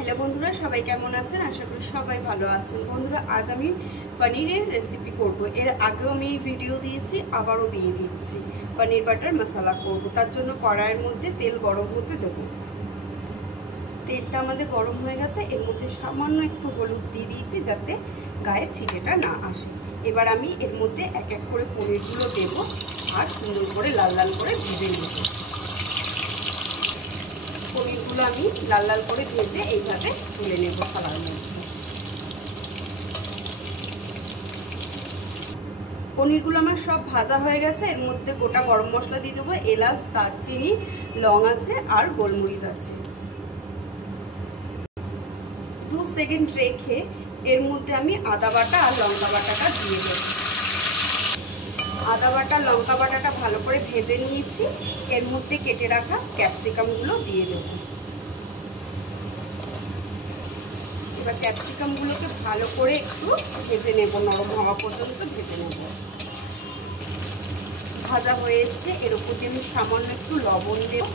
Hello बंधुरा सबाई केमन आছেন आशा करी सबाई भालो आছেন। बंधुरा आज आमी पनीरेर रेसिपि करब। एर आगे आमी भिडियो दिएछि आबारो दिए दिচ্ছি पनीर बाटार मसाला करब। तार जोन्नो कड़ाइয়ের মধ্যে तेल गरम होते देব। तेलटा आमादेर गरम হয়ে গেছে। এর মধ্যে সামান্য একটু হলুদ দিয়ে দিয়েছি যাতে গায়ে ছিটেটা না আসে। এবার আমি এর মধ্যে এক এক করে পনিরগুলো দেব আর সুন্দর করে লাল লাল করে ভেজে নেব। পনিরগুলো আমি লাল লাল করে ভেজে এইভাবে তুলে নেব থালার মধ্যে। পনিরগুলো আমার সব ভাজা হয়ে গেছে। এর মধ্যে গোটা গরম মশলা দিয়ে দেবো, এলাচ, দারচিনি, লং আছে আর গোলমরিচ আছে। 2 সেকেন্ড রেখে এর মধ্যে আমি আদা বাটা আর লঙ্কা বাটাটা দিয়ে দেব। আদা বাটা লঙ্কা বাটাটা ভালো করে ভেজে নিয়েছি। এর মধ্যে কেটে রাখা ক্যাপসিকামগুলো দিয়ে দেব। এবার ক্যাপসিকামগুলোকে ভালো করে একটু ভেজে নেব, নরম হওয়া পর্যন্ত ভেজে নেব। ভাজা হয়ে এসছে। এর উপর দিয়ে আমি সামান্য একটু লবণ দেব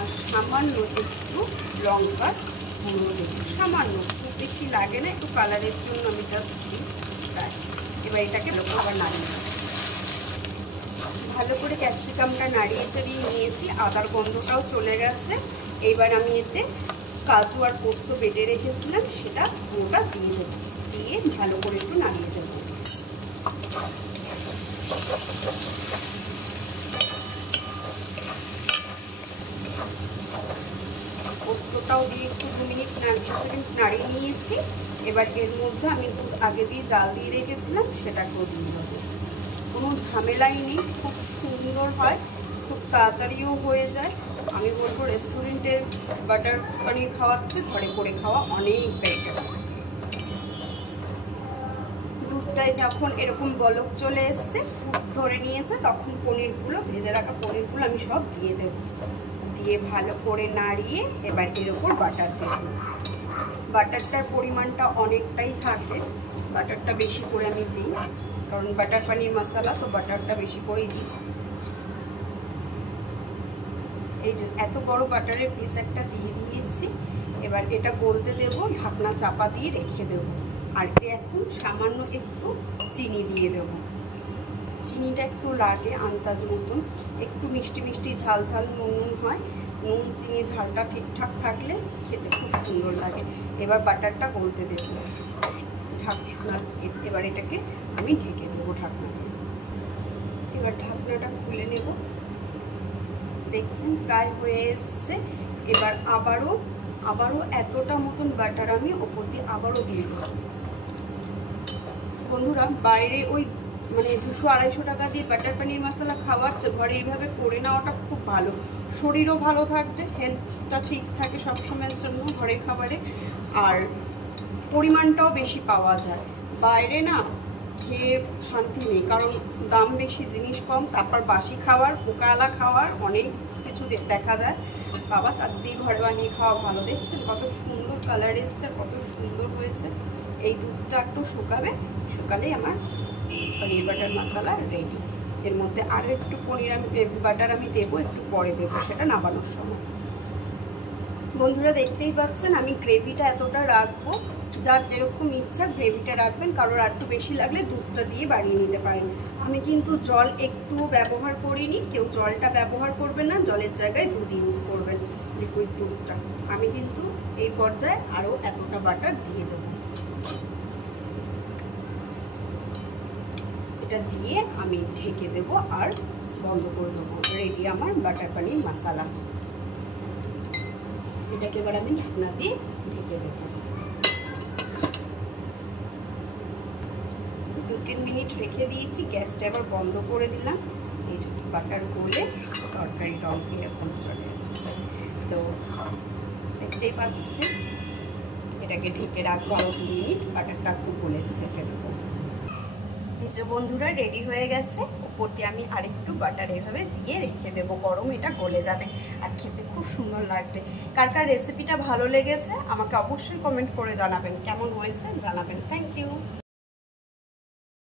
আর সামান্য একটু লঙ্কার গুঁড়ো দেব। সামান্য, খুব বেশি লাগে না, একটু কালারের জন্য আমি জাস্ট দিই। এবার এটাকে আবার নাড়িয়ে দেব। ভালো করে ক্যাপসিকামটা নাড়িয়ে চাড়িয়ে নিয়েছি, আদার গন্ধটাও চলে গেছে। এইবার আমি এতে কাজু আর পোস্ত বেটে রেখেছিলাম সেটা পুরোটা দিয়ে দেবো। দিয়ে ভালো করে একটু নাড়িয়ে দেব। পোস্তটাও দিয়ে একটু 2 মিনিট নাড়িয়ে নিয়েছি। এবার এর মধ্যে আমি আগে দিয়ে জাল দিয়ে রেখেছিলাম সেটাকেও দিয়ে দেবো। কোনো ঝামেলাই নেই, খুব সুন্দর হয়, খুব তাড়াতাড়িও হয়ে যায়। আমি বলবো রেস্টুরেন্টের বাটার পনির খাওয়ার চেয়ে ঘরে করে খাওয়া অনেক বেটার। দুধটায় যখন এরকম বলক চলে এসছে, ধরে নিয়েছে, তখন পনিরগুলো, ভেজে রাখা পনিরগুলো আমি সব দিয়ে দেব। দিয়ে ভালো করে নাড়িয়ে এবার এর ওপর বাটার দেব। বাটারটার পরিমাণটা অনেকটাই থাকে, বাটারটা বেশি করে আমি দিই, কারণ বাটার পনির মশলা তো বাটারটা বেশি করেই দিই। এই যে এত বড় বাটারের পিস একটা দিয়ে দিয়েছি। এবার এটা গলতে দেব, ঢাকনা চাপা দিয়ে রেখে দেব। আর এখন সামান্য একটু চিনি দিয়ে দেব। চিনিটা একটু লাগে আন্দাজ মতন, একটু মিষ্টি মিষ্টি ঝাল ঝাল নুন হয়। নুন চিনি ঝালটা ঠিকঠাক থাকলে খেতে খুব সুন্দর লাগে। এবার বাটারটা গলতে দেব ঢাকনা। এবার এটাকে আমি ঢেকে দেবো ঢাকনা দিয়ে। এবার ঢাকনাটা খুলে নেব। দেখছেন প্রায় হয়ে এসছে। এবার আবারও এতটা মতন বাটার আমি ওপর দিয়ে আবারও দিয়ে দেবো। বন্ধুরা, বাইরে ওই 200-250 টাকা দিয়ে বাটার পনির মশলা খাওয়ার চেয়ে ঘরে এইভাবে করে নেওয়াটা খুব ভালো। শরীরও ভালো থাকবে, হেলথটা ঠিক থাকে সবসময়ের জন্য ঘরের খাবারে, আর পরিমাণটাও বেশি পাওয়া যায়। বাইরে না খেয়ে শান্তি নেই, কারণ দাম বেশি, জিনিস কম, তারপর বাসি খাবার, পোকাওয়ালা খাবার অনেক কিছু দেখা যায়। বাবা, তার দিয়ে ঘরে বানিয়ে খাওয়া ভালো। দেখছেন কত সুন্দর কালার এসছে, কত সুন্দর হয়েছে। এই দুধটা একটু শুকালেই আমার পনির বাটার মশলা রেডি। এর মধ্যে আরও একটু বাটার আমি দেবো, একটু পরে দেবো, সেটা নামানোর সময়। বন্ধুরা, দেখতেই পাচ্ছেন আমি গ্রেভিটা এতটা রাখবো। যার যেরকম ইচ্ছা গ্রেভিটা রাখবেন, কারোর আর একটু বেশি লাগলে দুধটা দিয়ে বাড়িয়ে নিতে পারেন। আমি কিন্তু জল একটু ব্যবহার করিনি, কেউ জলটা ব্যবহার করবেন না, জলের জায়গায় দুধ ইউজ করবেন, লিকুইড দুধটা। আমি কিন্তু এই পর্যায়ে আরও এতটা বাটার দিয়ে দেবো। এটা দিয়ে আমি ঢেকে দেব আর বন্ধ করে দেবো। রেডি আমার বাটার পনির মশলা। এটাকে এবার আমি ঢাকনা দিয়ে ঢেকে দেব। 2-3 মিনিট রেখে দিয়েছি। গ্যাসটা এবার বন্ধ করে দিলাম। এই যে বাটার গলে তরকারি রং এরকম চলে এসেছে। তো দেখতেই পাচ্ছি, এটাকে ঢেকে রাখবো আরও 2 মিনিট। বাটারটা একটু গলে চেপে দেবো। এই যে বন্ধুরা, রেডি হয়ে গেছে। ওপর দিয়ে আমি আরেকটু বাটার এভাবে দিয়ে রেখে দেবো। গরম এটা গলে যাবে আর খেতে খুব সুন্দর লাগবে। কার কার রেসিপিটা ভালো লেগেছে আমাকে অবশ্যই কমেন্ট করে জানাবেন। কেমন হয়েছে জানাবেন। Thank you.